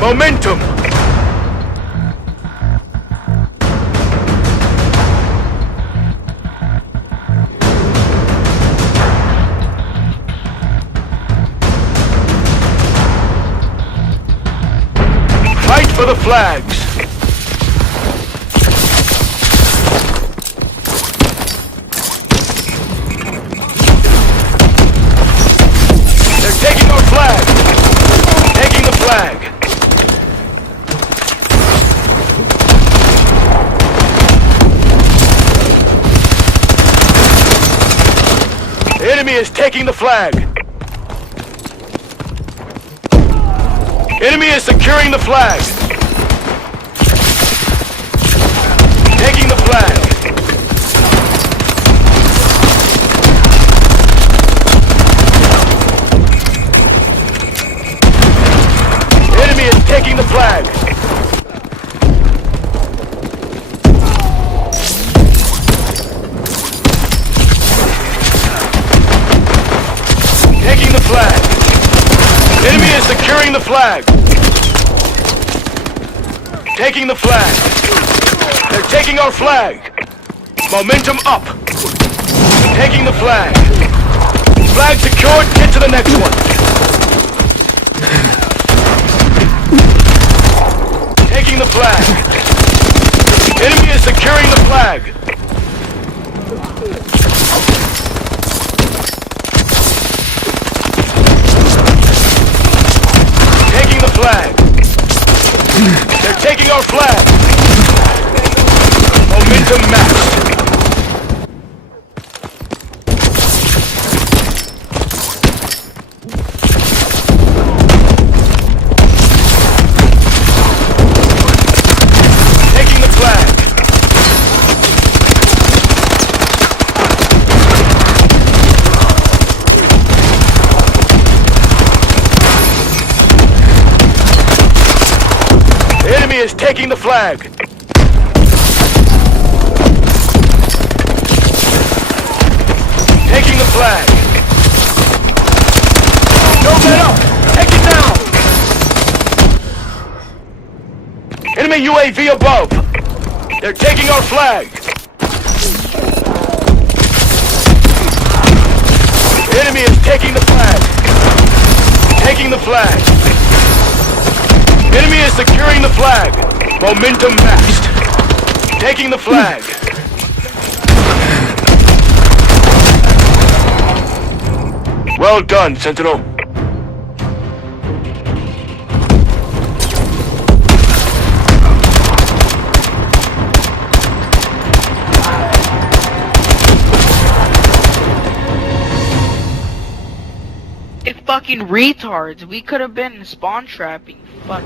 Momentum! Fight for the flags! They're taking our flag! Taking the flag! The enemy is taking the flag! Enemy is securing the flag! Taking the flag! Enemy is taking the flag! Taking the flag! Enemy is securing the flag! Taking the flag! They're taking our flag! Momentum up! Taking the flag! Flag secured, get to the next one! Taking the flag! Enemy is securing the flag! Taking the flag! They're taking our flag! Momentum matched! Taking the flag! The enemy is taking the flag! Taking the flag! Don't let up! Take it down! Enemy UAV above! They're taking our flag! The enemy is taking the flag! Taking the flag! Enemy is securing the flag! Momentum matched! Taking the flag! Well done, Sentinel. It fucking retards. We could have been spawn trapping. Fuck.